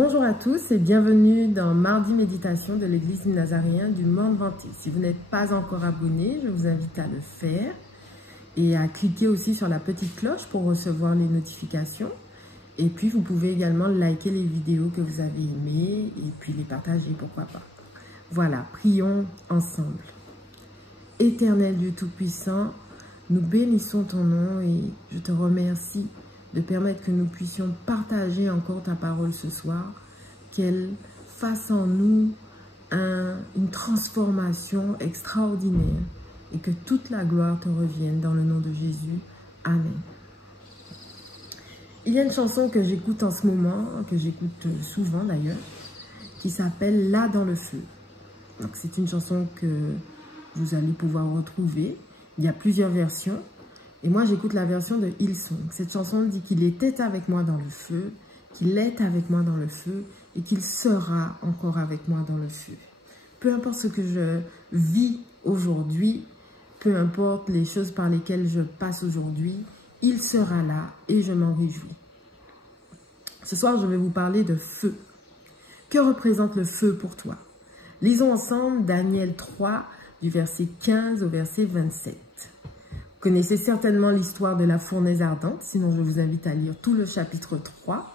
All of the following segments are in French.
Bonjour à tous et bienvenue dans Mardi Méditation de l'Église du Nazaréen du Mont Vanté. Si vous n'êtes pas encore abonné, je vous invite à le faire et à cliquer aussi sur la petite cloche pour recevoir les notifications. Et puis vous pouvez également liker les vidéos que vous avez aimées et puis les partager, pourquoi pas. Voilà, prions ensemble. Éternel Dieu Tout-Puissant, nous bénissons ton nom et je te remercie de permettre que nous puissions partager encore ta parole ce soir, qu'elle fasse en nous une transformation extraordinaire et que toute la gloire te revienne dans le nom de Jésus. Amen. Il y a une chanson que j'écoute en ce moment, que j'écoute souvent d'ailleurs, qui s'appelle « Là dans le feu ». Donc c'est une chanson que vous allez pouvoir retrouver. Il y a plusieurs versions. Et moi, j'écoute la version de Hillsong. Cette chanson dit qu'il était avec moi dans le feu, qu'il est avec moi dans le feu et qu'il sera encore avec moi dans le feu. Peu importe ce que je vis aujourd'hui, peu importe les choses par lesquelles je passe aujourd'hui, il sera là et je m'en réjouis. Ce soir, je vais vous parler de feu. Que représente le feu pour toi? Lisons ensemble Daniel 3, du verset 15 au verset 27. Vous connaissez certainement l'histoire de la fournaise ardente, sinon je vous invite à lire tout le chapitre 3.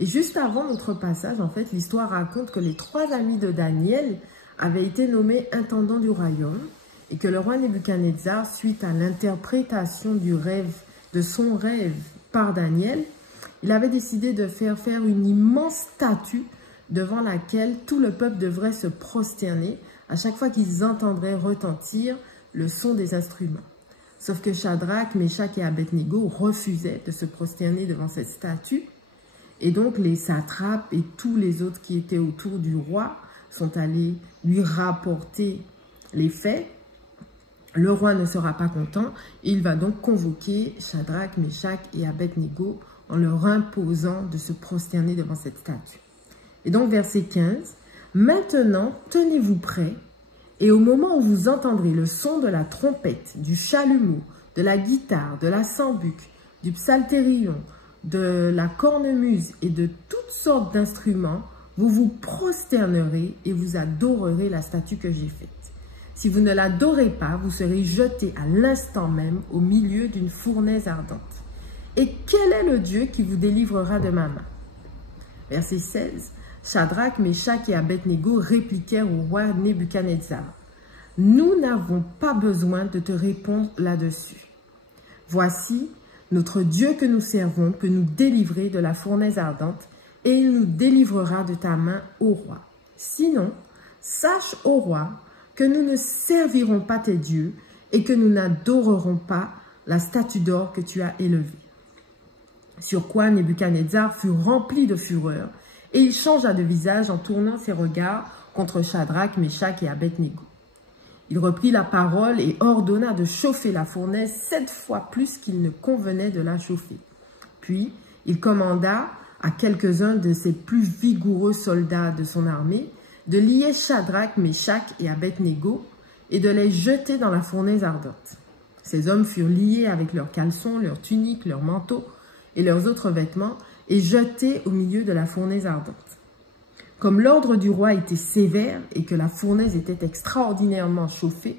Et juste avant notre passage, en fait, l'histoire raconte que les 3 amis de Daniel avaient été nommés intendants du royaume et que le roi Nebuchadnezzar, suite à l'interprétation de son rêve par Daniel, il avait décidé de faire une immense statue devant laquelle tout le peuple devrait se prosterner à chaque fois qu'ils entendraient retentir le son des instruments. Sauf que Shadrach, Meshach et Abednego refusaient de se prosterner devant cette statue. Et donc les satrapes et tous les autres qui étaient autour du roi sont allés lui rapporter les faits. Le roi ne sera pas content et il va donc convoquer Shadrach, Meshach et Abednego en leur imposant de se prosterner devant cette statue. Et donc verset 15, « Maintenant, tenez-vous prêts. Et au moment où vous entendrez le son de la trompette, du chalumeau, de la guitare, de la sambuc, du psalterion, de la cornemuse et de toutes sortes d'instruments, vous vous prosternerez et vous adorerez la statue que j'ai faite. Si vous ne l'adorez pas, vous serez jetés à l'instant même au milieu d'une fournaise ardente. Et quel est le Dieu qui vous délivrera de ma main? » Verset 16. Shadrach, Meshach et Abednego répliquèrent au roi Nebuchadnezzar. « Nous n'avons pas besoin de te répondre là-dessus. Voici, notre Dieu que nous servons peut nous délivrer de la fournaise ardente et il nous délivrera de ta main, ô roi. Sinon, sache, ô roi, que nous ne servirons pas tes dieux et que nous n'adorerons pas la statue d'or que tu as élevée. » Sur quoi Nebuchadnezzar fut rempli de fureur et il changea de visage en tournant ses regards contre Shadrach, Meshach et Abednego. Il reprit la parole et ordonna de chauffer la fournaise 7 fois plus qu'il ne convenait de la chauffer. Puis, il commanda à quelques-uns de ses plus vigoureux soldats de son armée de lier Shadrach, Meshach et Abednego et de les jeter dans la fournaise ardente. Ces hommes furent liés avec leurs caleçons, leurs tuniques, leurs manteaux et leurs autres vêtements et jetés au milieu de la fournaise ardente. Comme l'ordre du roi était sévère et que la fournaise était extraordinairement chauffée,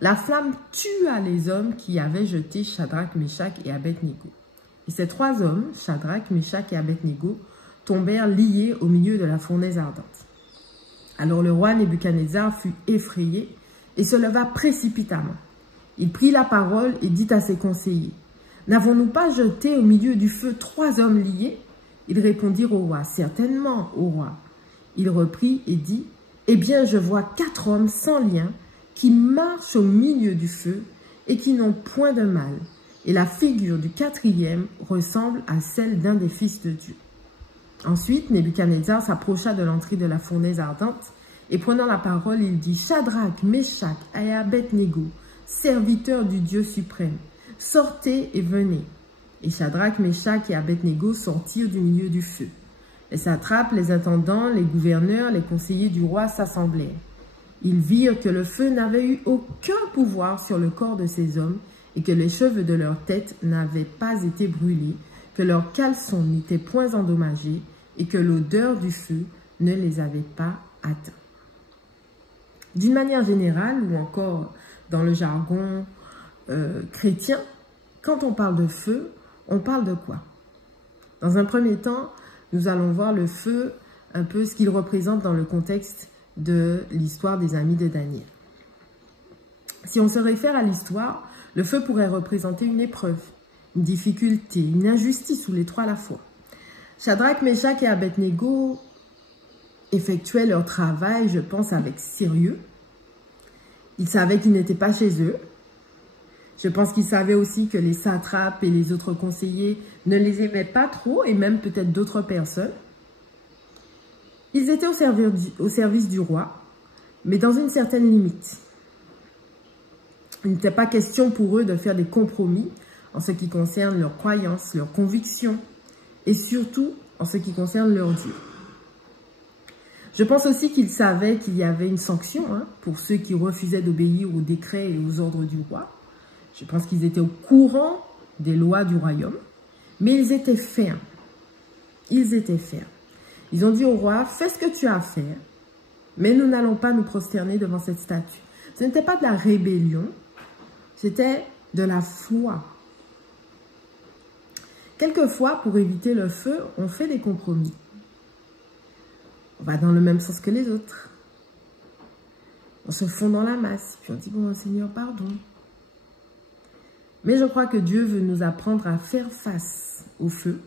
la flamme tua les hommes qui avaient jeté Shadrach, Meshach et Abednego. Et ces 3 hommes, Shadrach, Meshach et Abednego, tombèrent liés au milieu de la fournaise ardente. Alors le roi Nebuchadnezzar fut effrayé et se leva précipitamment. Il prit la parole et dit à ses conseillers, « N'avons-nous pas jeté au milieu du feu 3 hommes liés ?» Ils répondirent au roi, « Certainement, ô roi. » Il reprit et dit, « Eh bien, je vois 4 hommes sans lien qui marchent au milieu du feu et qui n'ont point de mal. Et la figure du 4e ressemble à celle d'un des fils de Dieu. » Ensuite, Nebuchadnezzar s'approcha de l'entrée de la fournaise ardente et prenant la parole, il dit, « Shadrach, Meshach et Abednego, serviteurs du Dieu suprême, sortez et venez. » Et Shadrach, Meshach et Abednego sortirent du milieu du feu. Les satrapes, les intendants, les gouverneurs, les conseillers du roi s'assemblèrent. Ils virent que le feu n'avait eu aucun pouvoir sur le corps de ces hommes et que les cheveux de leur tête n'avaient pas été brûlés, que leurs caleçons n'étaient point endommagés et que l'odeur du feu ne les avait pas atteints. D'une manière générale, ou encore dans le jargon chrétien, quand on parle de feu, on parle de quoi? Dans un premier temps, nous allons voir le feu, un peu ce qu'il représente dans le contexte de l'histoire des amis de Daniel. Si on se réfère à l'histoire, le feu pourrait représenter une épreuve, une difficulté, une injustice ou les trois à la fois. Shadrach, Meshach et Abednego effectuaient leur travail, je pense, avec sérieux. Ils savaient qu'ils n'étaient pas chez eux. Je pense qu'ils savaient aussi que les satrapes et les autres conseillers ne les aimaient pas trop, et même peut-être d'autres personnes. Ils étaient au service du roi, mais dans une certaine limite. Il n'était pas question pour eux de faire des compromis en ce qui concerne leurs croyances, leurs convictions, et surtout en ce qui concerne leur Dieu. Je pense aussi qu'ils savaient qu'il y avait une sanction pour ceux qui refusaient d'obéir aux décrets et aux ordres du roi. Je pense qu'ils étaient au courant des lois du royaume, mais ils étaient fermes. Ils étaient fermes. Ils ont dit au roi, fais ce que tu as à faire, mais nous n'allons pas nous prosterner devant cette statue. Ce n'était pas de la rébellion, c'était de la foi. Quelquefois, pour éviter le feu, on fait des compromis. On va dans le même sens que les autres. On se fond dans la masse, puis on dit, bon, Seigneur, pardon. Mais je crois que Dieu veut nous apprendre à faire face au feu,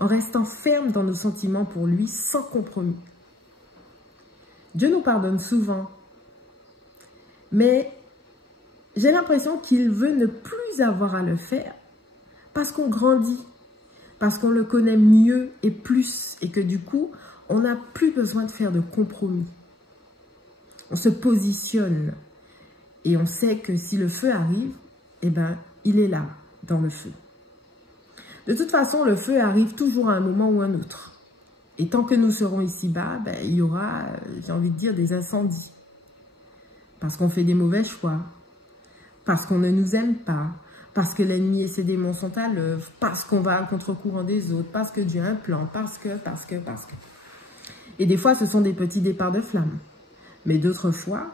en restant ferme dans nos sentiments pour lui, sans compromis. Dieu nous pardonne souvent, mais j'ai l'impression qu'il veut ne plus avoir à le faire, parce qu'on grandit, parce qu'on le connaît mieux et plus, et que du coup, on n'a plus besoin de faire de compromis. On se positionne, et on sait que si le feu arrive, eh ben, il est là, dans le feu. De toute façon, le feu arrive toujours à un moment ou un autre. Et tant que nous serons ici-bas, ben, il y aura, j'ai envie de dire, des incendies. Parce qu'on fait des mauvais choix, parce qu'on ne nous aime pas, parce que l'ennemi et ses démons sont à l'œuvre, parce qu'on va à contre-courant des autres, parce que Dieu a un plan, parce que. Et des fois, ce sont des petits départs de flammes. Mais d'autres fois,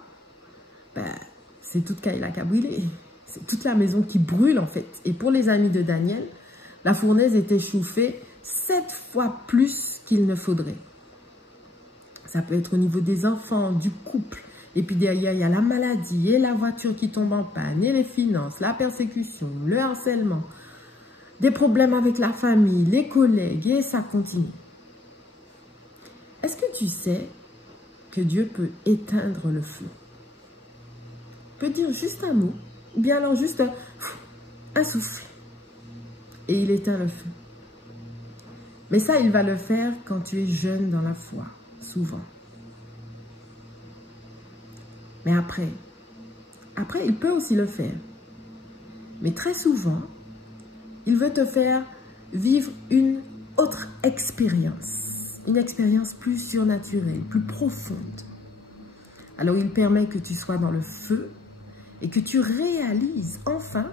ben, c'est toute Kaila qui a brûlé. C'est toute la maison qui brûle, en fait. Et pour les amis de Daniel, la fournaise était chauffée 7 fois plus qu'il ne faudrait. Ça peut être au niveau des enfants, du couple. Et puis derrière, il y a la maladie et la voiture qui tombe en panne, et les finances, la persécution, le harcèlement, des problèmes avec la famille, les collègues, et ça continue. Est-ce que tu sais que Dieu peut éteindre le feu? Il peut dire juste un mot, ou bien alors juste un souffle, et il éteint le feu. Mais ça, il va le faire quand tu es jeune dans la foi, souvent. Mais après, il peut aussi le faire. Mais très souvent, il veut te faire vivre une autre expérience. Une expérience plus surnaturelle, plus profonde. Alors, il permet que tu sois dans le feu et que tu réalises enfin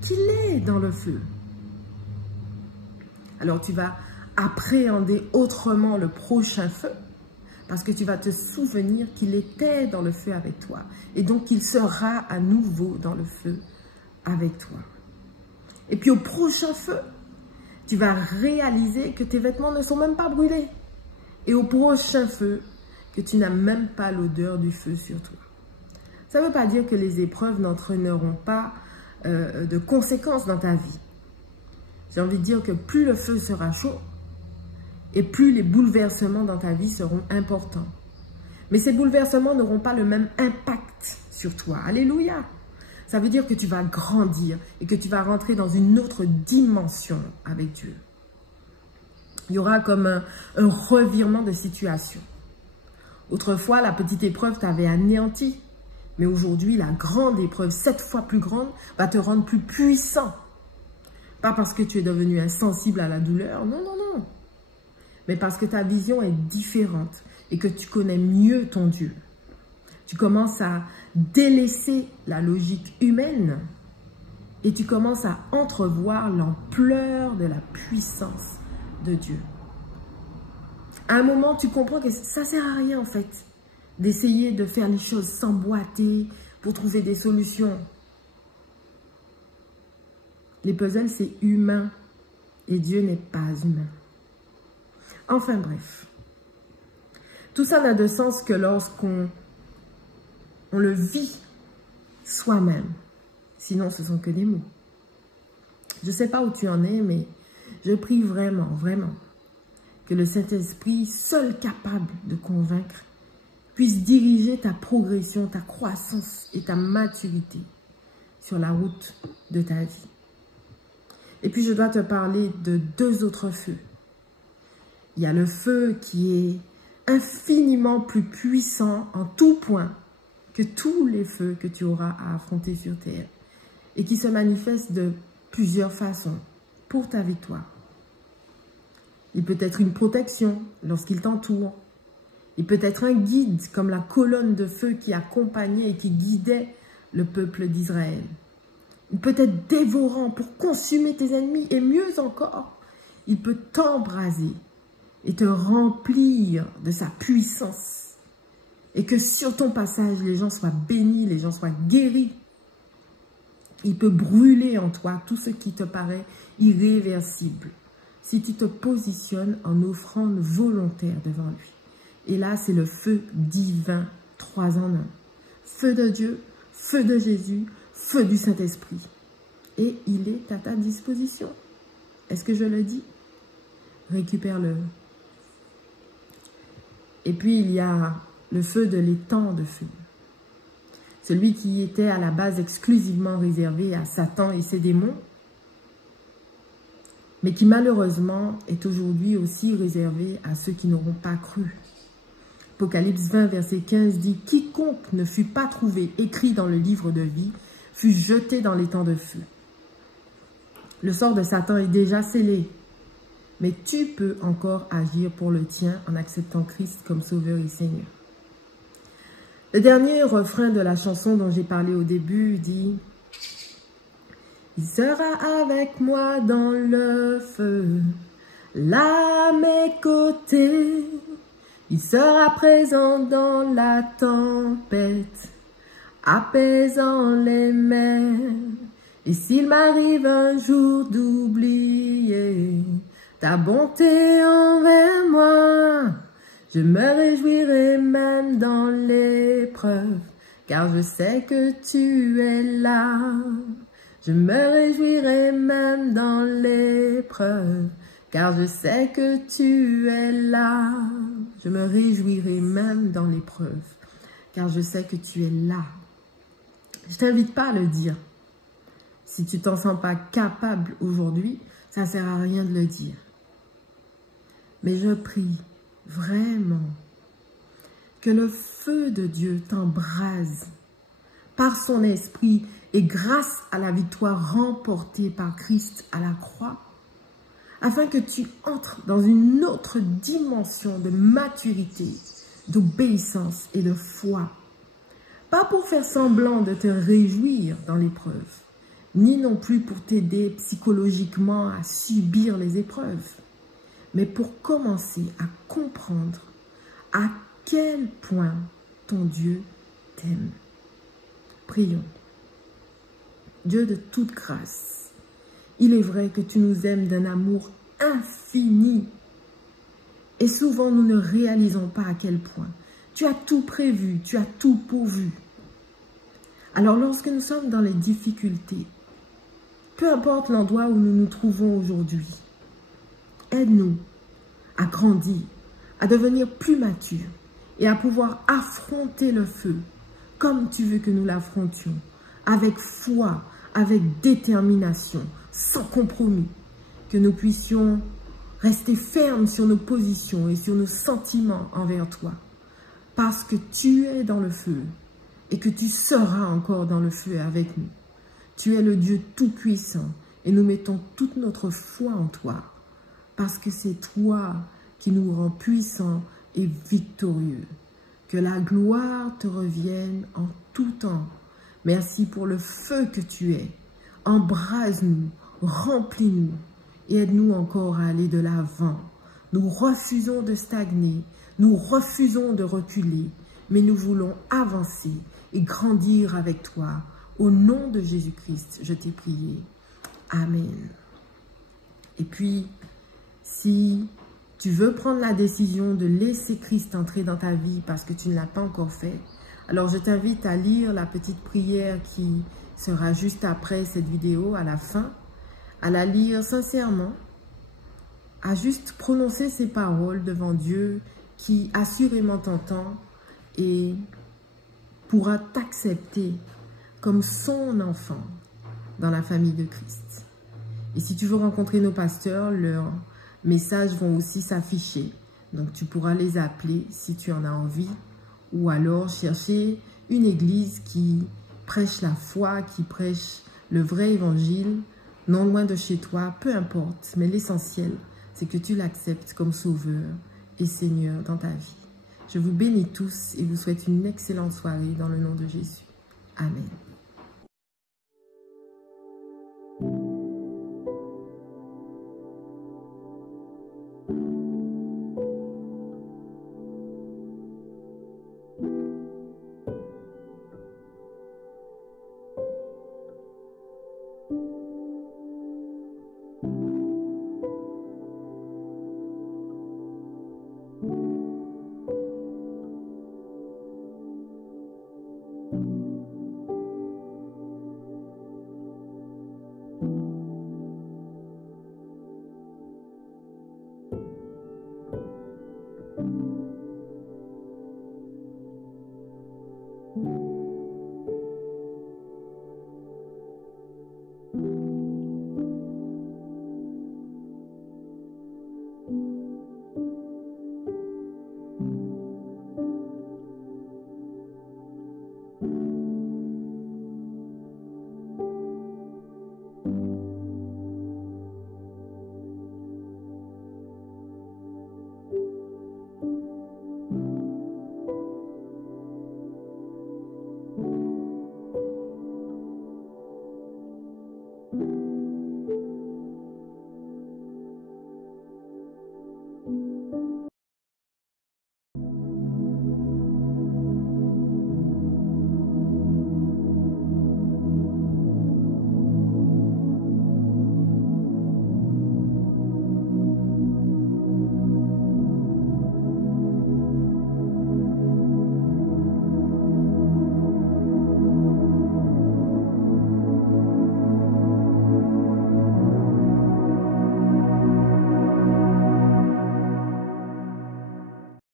qu'il est dans le feu. Alors, tu vas appréhender autrement le prochain feu. Parce que tu vas te souvenir qu'il était dans le feu avec toi. Et donc, il sera à nouveau dans le feu avec toi. Et puis, au prochain feu, tu vas réaliser que tes vêtements ne sont même pas brûlés. Et au prochain feu, que tu n'as même pas l'odeur du feu sur toi. Ça ne veut pas dire que les épreuves n'entraîneront pas de conséquences dans ta vie. J'ai envie de dire que plus le feu sera chaud, et plus les bouleversements dans ta vie seront importants. Mais ces bouleversements n'auront pas le même impact sur toi. Alléluia! Ça veut dire que tu vas grandir et que tu vas rentrer dans une autre dimension avec Dieu. Il y aura comme un revirement de situation. Autrefois, la petite épreuve t'avait anéanti. Mais aujourd'hui, la grande épreuve, 7 fois plus grande, va te rendre plus puissant. Pas parce que tu es devenu insensible à la douleur. Non, non, non. Mais parce que ta vision est différente et que tu connais mieux ton Dieu. Tu commences à délaisser la logique humaine et tu commences à entrevoir l'ampleur de la puissance de Dieu. À un moment, tu comprends que ça ne sert à rien en fait d'essayer de faire les choses s'emboîter pour trouver des solutions. Les puzzles, c'est humain et Dieu n'est pas humain. Enfin bref, tout ça n'a de sens que lorsqu'on le vit soi-même. Sinon, ce sont que des mots. Je ne sais pas où tu en es, mais je prie vraiment, vraiment que le Saint-Esprit, seul capable de convaincre, puisse diriger ta progression, ta croissance et ta maturité sur la route de ta vie. Et puis, je dois te parler de 2 autres feux. Il y a le feu qui est infiniment plus puissant en tout point que tous les feux que tu auras à affronter sur terre et qui se manifeste de plusieurs façons pour ta victoire. Il peut être une protection lorsqu'il t'entoure. Il peut être un guide comme la colonne de feu qui accompagnait et qui guidait le peuple d'Israël. Il peut être dévorant pour consumer tes ennemis et mieux encore, il peut t'embraser et te remplir de sa puissance. Et que sur ton passage, les gens soient bénis, les gens soient guéris. Il peut brûler en toi tout ce qui te paraît irréversible. Si tu te positionnes en offrande volontaire devant lui. Et là, c'est le feu divin, 3 en 1. Feu de Dieu, feu de Jésus, feu du Saint-Esprit. Et il est à ta disposition. Est-ce que je le dis? Récupère-le. Et puis, il y a le feu de l'étang de feu. Celui qui était à la base exclusivement réservé à Satan et ses démons, mais qui malheureusement est aujourd'hui aussi réservé à ceux qui n'auront pas cru. Apocalypse 20, verset 15 dit « Quiconque ne fut pas trouvé écrit dans le livre de vie fut jeté dans l'étang de feu. » Le sort de Satan est déjà scellé, mais tu peux encore agir pour le tien en acceptant Christ comme Sauveur et Seigneur. Le dernier refrain de la chanson dont j'ai parlé au début dit « Il sera avec moi dans le feu, là à mes côtés. Il sera présent dans la tempête, apaisant les mers. Et s'il m'arrive un jour d'oublier ta bonté envers moi, je me réjouirai même dans l'épreuve, car je sais que tu es là. Je me réjouirai même dans l'épreuve, car je sais que tu es là. Je me réjouirai même dans l'épreuve, car je sais que tu es là. Je t'invite pas à le dire. Si tu t'en sens pas capable aujourd'hui, ça ne sert à rien de le dire. Mais je prie vraiment que le feu de Dieu t'embrase par son esprit et grâce à la victoire remportée par Christ à la croix, afin que tu entres dans une autre dimension de maturité, d'obéissance et de foi. Pas pour faire semblant de te réjouir dans l'épreuve, ni non plus pour t'aider psychologiquement à subir les épreuves, mais pour commencer à comprendre à quel point ton Dieu t'aime. Prions. Dieu de toute grâce, il est vrai que tu nous aimes d'un amour infini. Et souvent, nous ne réalisons pas à quel point. Tu as tout prévu, tu as tout pourvu. Alors, lorsque nous sommes dans les difficultés, peu importe l'endroit où nous nous trouvons aujourd'hui, aide-nous à grandir, à devenir plus matures et à pouvoir affronter le feu comme tu veux que nous l'affrontions, avec foi, avec détermination, sans compromis, que nous puissions rester fermes sur nos positions et sur nos sentiments envers toi, parce que tu es dans le feu et que tu seras encore dans le feu avec nous. Tu es le Dieu tout-puissant et nous mettons toute notre foi en toi, parce que c'est toi qui nous rend puissants et victorieux. Que la gloire te revienne en tout temps. Merci pour le feu que tu es. Embrase-nous, remplis-nous et aide-nous encore à aller de l'avant Nous refusons de stagner, nous refusons de reculer, mais nous voulons avancer et grandir avec toi. Au nom de Jésus-Christ, je t'ai prié. Amen. Et puis, si tu veux prendre la décision de laisser Christ entrer dans ta vie parce que tu ne l'as pas encore fait, alors je t'invite à lire la petite prière qui sera juste après cette vidéo, à la fin, à la lire sincèrement, à juste prononcer ces paroles devant Dieu qui assurément t'entend et pourra t'accepter comme son enfant dans la famille de Christ. Et si tu veux rencontrer nos pasteurs, leurs messages vont aussi s'afficher. Donc tu pourras les appeler si tu en as envie, ou alors chercher une église qui prêche la foi, qui prêche le vrai évangile, non loin de chez toi, peu importe. Mais l'essentiel, c'est que tu l'acceptes comme sauveur et Seigneur dans ta vie. Je vous bénis tous et vous souhaite une excellente soirée dans le nom de Jésus. Amen.